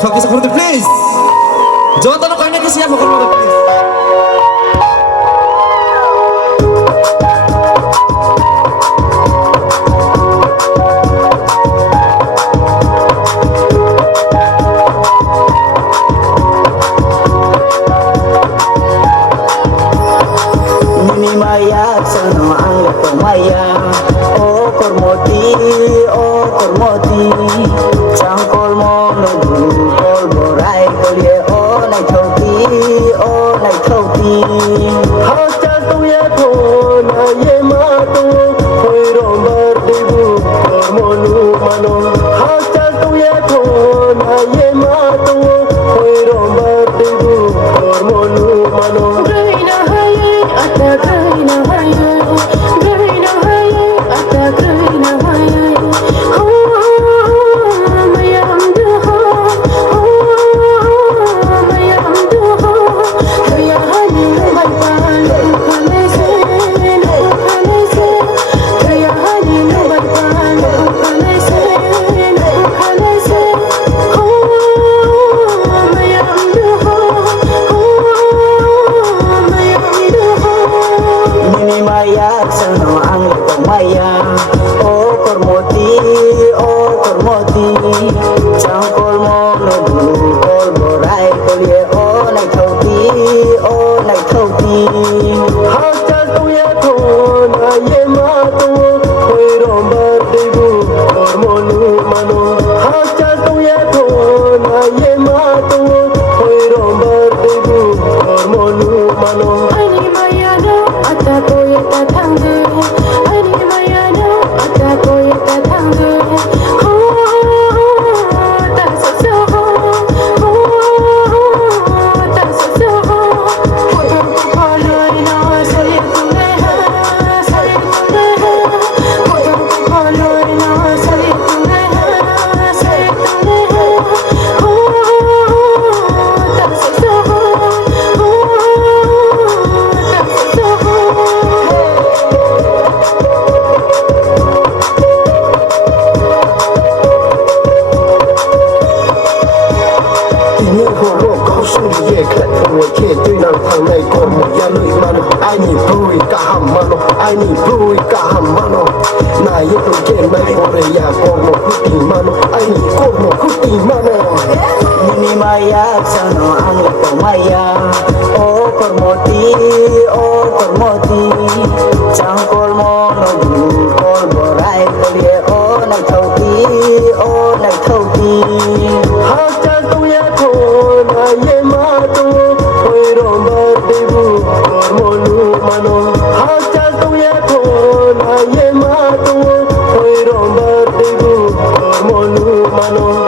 Focus ako dito, please. Jota na kayo na kasi ako, please. Maya sana ang tumaya o kormoti changkol mo nagkol boray kolye o nai thoti hasta tuya ko na ye ma tu hoi rombar debu kormonu mano hasta tuya ko na ye ma tu hoi rombar debu kormonu mano changkol mo nagkol boray kolye o nai thoti hasta tuya ko na ye ma tu hoi rombar debu kormonu mano hasta tuya ko na ye ma tu hoi rombar debu kormonu mano ani mayano ata koye ta thangde ani mayano ata koye ta thangde I need blue kahamano na yeto ke na kore ya como kuti mano I need como kuti mano mini maya sano ang maya o kormoti changkol mo nagkol boray kolye o nai thoti hasta tuya ko na ye ma tu hoi rombar debu kormonu mano hasta tuya ko na ye ma tu hoi rombar debu kormonu mano